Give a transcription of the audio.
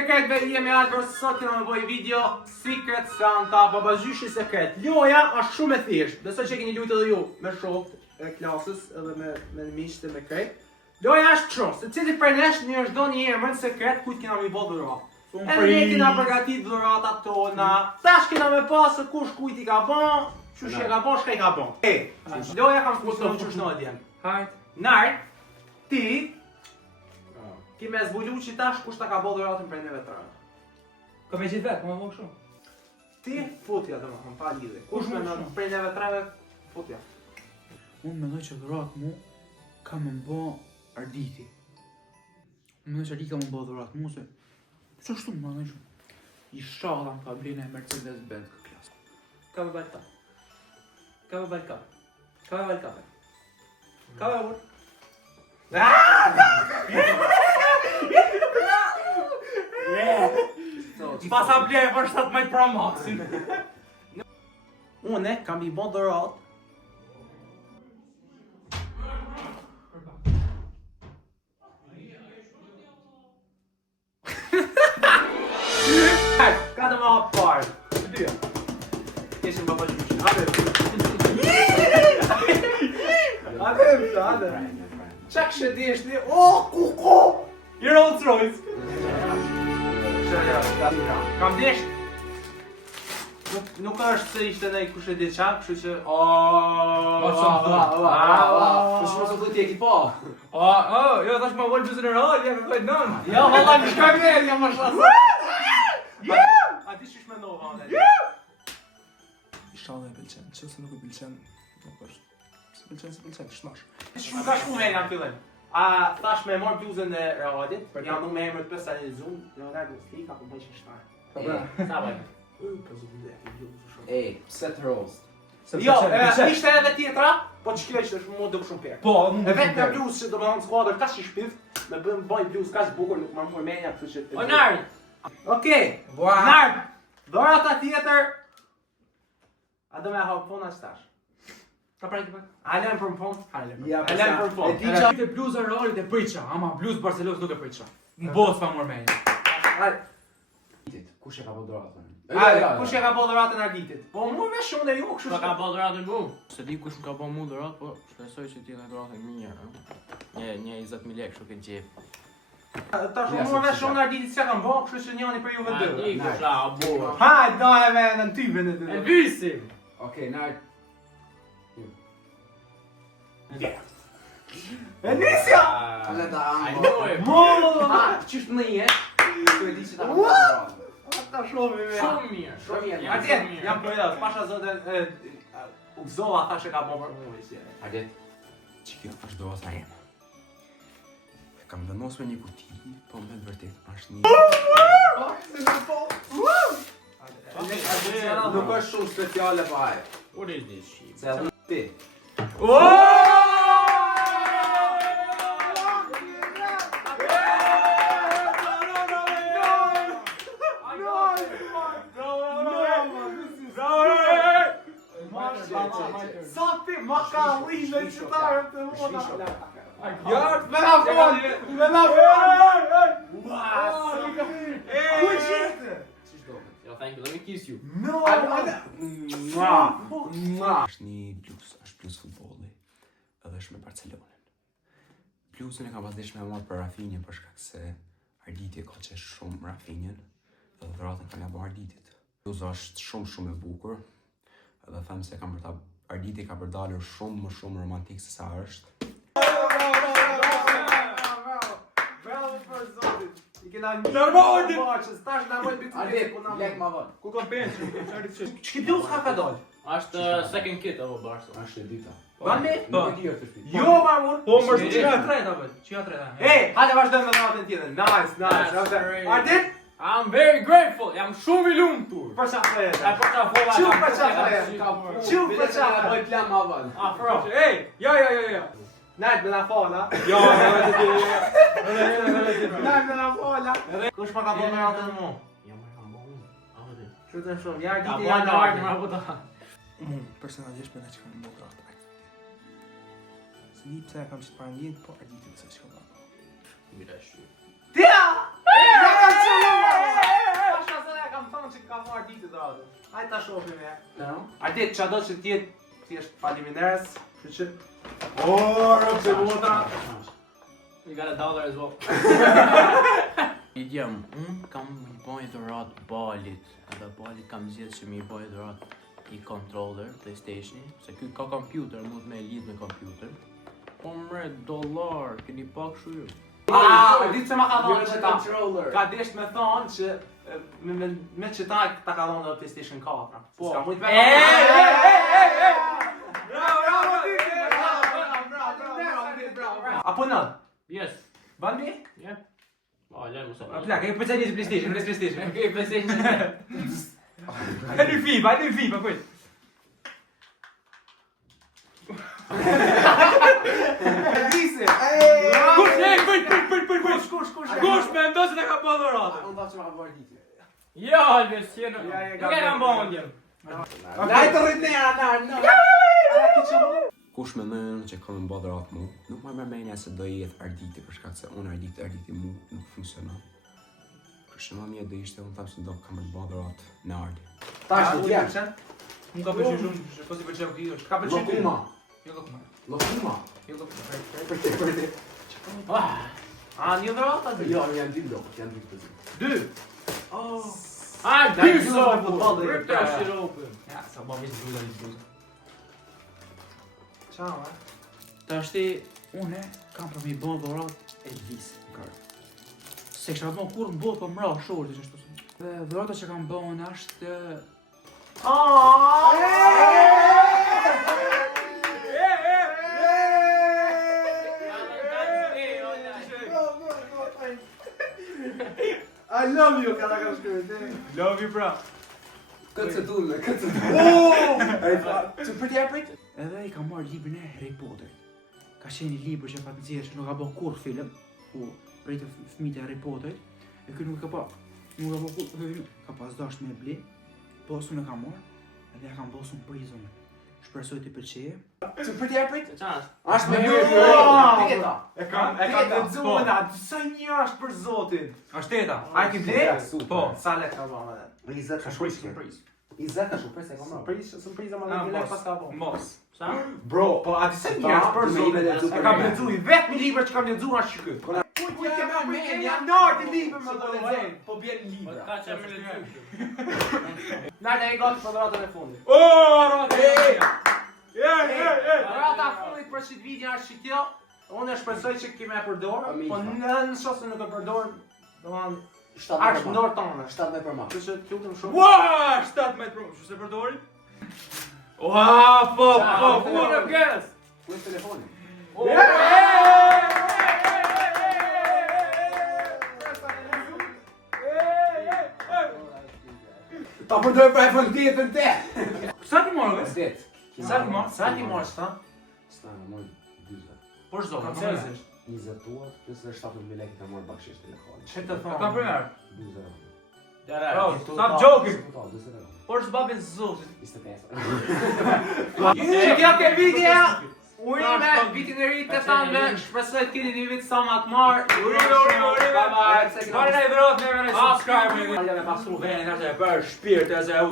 sekretve jemi ardhur sot kemi me bëj video Secret Santa, babazhyshi sekret. Loja është shumë e thjeshtë. Besoj që keni luajtur edhe ju me shokët e klasës edhe me miqtë me krejt. Loja është kështu, secili prej nesh një është do një emër sekret kujt kena me bë dhuratë. Edhe ne kena përgatit dhuratat tona. Tash kena me pasë kush kujt i ka bën, kush e ka bën, çka i ka bën. Loja kam futur çush në djem. Hajt. Nart. Ti Ki me zbulu që tash kush ta ka bë dhuratën prej neve të rënë. Ka me gjithë vetë, më më kështu. Ti futja domethënë pa lidhje. Kush me në prej neve të rënë futja. Unë mendoj që dhuratë mu ka më bë Arditi. Unë mendoj që Arditi ka më bë dhuratë mu se që ashtu më mendoj shumë. I shalla më ka blinë e Mercedes-Benz kë klasë. Ka me balka. Ka me balka. Ka me balka. Ka me vërë. Pasa blej për 17 Pro Maxin. Une kam i bën dhuratë. Ka të më hapë parë. Të dyja. Keshim baba gjyqin. Hajde. Hajde. Qa kështë di është ti? O, kuko! I Rolls Royce. Kam desht. Nuk është se ishte nej kush e di qa, kështu që... Po shumë Kështu mos u ti e ki po. Jo, tash ma vol bluzën e rol, ja kërkoj nën. Jo, valla në shkoj mirë, jam është asë. A ti shish me nova, ne? Inshallah e pëlqen, nëse nuk e pëlqen, nuk është. Se pëlqen, shnash. Shumë ka shku me nga fillim. A thash me mor bluzën e Radit, jam nuk me emër të personalizuar, Leonardo Stika, po bëj shtar. Po bra. Sa bëj? Po zgjidhe, shumë. Ej, set roast. Jo, ishte edhe tjetra, po ç'kjo ishte shumë do shumë pek. Po, E vetë nga bluzë që do me thonë skuadër kaq i shpift, me bëj bluzë kaq bukur, nuk më mor menja, kështu që. O Nard. Okej. Nard. Dhurata tjetër. A do me hap puna stash. Ka pra këtë pak? Alem për fond. Ja, Alem për fond. e di qa- Këtë bluzë rolit e priqa, ama bluzë Barcelos nuk e priqa. Në bos pa mor menja. Kush e ka bë dhuratën? Kush e ka bë dhuratën Arditit? Po mu me shumë dhe ju kështu. Pa ka bë dhuratën mu? Se di kush më ka bë mu dhurat, po shpresoj që ti në dhuratën mirë. Një 20.000 lekë kështu ke gjep. Tash mu me shumë në Arditit s'ka kam bë, kështu që njëri për juve dy. Di kush a bua. Hajde, dojeve në typin e dy. E vysim! Okej, Nard. E nisja! Ale da I ambo. know it! Ha, qysh më je? Tu e di që ta ka bë dhuratën. Ata shumë me. Shumë mirë! Shumë mirë. Atje, jam për edhe, pasha zote, u gëzova thash e ka bë për mu i sjene. Hajde. Që kjo është dhurata jeme. E kam vendosur një kuti, po me të vërtet është një... Nuk është shumë speciale pa e. What is this shit? Se edhe ti. Sa ti ma ka rrinë qëtarën të mona. Jartë, Me na fol! Me na fol! Kuj qiste? Yo, thank you, let me kiss you. No! Është një bluzë, është bluzë futbolli, edhe është me Barcelonën. Bluzën e kam pasdish me marrë për Rafinjen për shkak se Arditi ka qesh shumë Rafinjen, edhe dhuratën ka nga bë Arditit. Bluza është shumë e bukur, edhe them se kam për ta Arditi ka përdalur shumë më shumë romantik se sa është. Bravo për zotit! I kena një Normal, maqës, tash na mojt bitu lek ma vonë. Ku kam pensë? Ç'ki bluz ka dal? Ashtë second kit o Barso. Është e dita. Ban me? Nuk e di është të shtëpi. Jo, marmur! Po, mërë që ja treta, bëj. Që ja treta. Hajde vazhdojmë me dhuratën tjetër. Nice. Ardit? I'm very grateful, jam shumë i lumtur. Për çfarë thëje? E për qa fola Qiu kam për çfarë thëje? Qiu për çfarë thëje? Bëj plan ma vonë. Afro. Ej, jo. Najt me na fola. Jo. Najt me na fola. Kush ma ka bërë me ratën mu? Jam e kam bo unë. Apo ti. Qëtën shumë, ja Ka Arditi bo në ardë më apo ta. Personalisht me në që kam më dhuratë. Se një pse e kam që të parë njën, po Arditi nëse që kam dhuratë. Mira shi. Tira! Ja ka qëllu! shohim ne. No. Ati çado që t'jetë thjesht faleminderes, kështu që Robse Motra. You got $1 as well. Idem, unë kam i bojë dhurat balit, edhe balit kam zgjedhë që mi i bojë dhurat i controller, PlayStationi, se ky ka kompjuter, mund me lidh me kompjuter. Po mre $, keni pak shu ju. Ditë se ma ka thonë që ta ka desht me thonë që me që ta ka thonë dhe PlayStation 4. Po, s'ka mujt me Apo në? Yes. Bandi? Yeah. Oh, lem mos. Plak, e përca njësë PlayStation, rres PlayStation. Okay, PlayStation. E një FIFA, kujt. Dise! Kush, Kush me ndo se të ka po dhuratë? Unë thashë që ma ka bërë ditë. Jo, Albert, s'jeno. Nuk e kam bërë ndjem. Lajtë rritnera, no. Kush me mënë që kam bërë dhuratë mu, nuk ma mërmenja se do jetë arditi, për shkak se unë arditi mu nuk funksionon. Kështë ma mjetë do ishte, unë thamë se do kam bërë dhuratë në ardi. Tash të tjerë. Unë ka përqy shumë, po si përqy këtë është. Ka përqy ty? Jo lokma. Lokuma? Jo lokma. Për te. A, një dhuratë atë? Jo, janë dy lokët, janë dy pëzim. 2. Dy sopë, rrëpte a shiropën. Ja, sa ba vishë bluza një bluza. Qa, Ta shti, une kam për mi bo dhurat Elvis. Se kësha bo kur më bo për mra shorë të që shtu. Dhurata që kam bo unë është... I love you, kada ka shkruajtë. Love you, bra. Këtë se dunë, këtë se dunë. Që për t'ja prit? Edhe I ka marrë librin e Harry Potter. Ka qenë një libër që fatënësirë që nuk ka bo kur film, ku prej të fëmijët e Harry Potter, e kjo nuk ka pa, nuk ka bo kur film, ka pas dash me bli, po su në ka marrë, edhe ja kam bosu në prizon. Shpresoj t'i pëlqeje. Që për t'ja prit? Ç'as? Ashtë me Jo! Teta. E kam lexuar na, sa një është për zotin. Ashtë teta. A e ke ble? Po. Sa lek ka bërë edhe? 20 ka shprisë. 20 ka shprisë e kam marrë. Surpriza më në lek pas ka bërë. Mos. Sa? Bro, po a di se një është për zotin. E kam lexuar vetëm libra që kam lexuar është ky. Ku ke më me janë nërti libër më do lexoj. Po bjen libra. Ka që me lexoj. Na e gati për dhuratë e fundit. Dhurata e fundit për çit video është shitjo. Unë shpresoj që kime e përdor, po në nëse nuk e përdor, domethënë është ndor tonë. 17 për ma. Kështu që lutem shumë. Ua, 17 pro, që se përdori? Ua, po. Full of girls. Ku e telefoni? Ta përdoj për iPhone 10 në te! Sa ti morë, ves? 10. Sa ti morë? Sa ti morë sta? Sta në mojë 20. Por zonë, Kam kam seriozisht. 20 tuat, plus dhe 17.000 lekë ka marrë bakshish telefoni. Çe të Ka thon? primer. 20 euro. Bro, stop joking. Total, 20 euro. Por s'babin zotin. 25. Që kjo ke video, urime, vitin e ri të tanëve, shpresoj të keni një vit sa më të marë. Urime. Bye bye. Marrë në i dhurot, neve në subscribe. Marrë në pasru Vene, nështë e për shpirë të e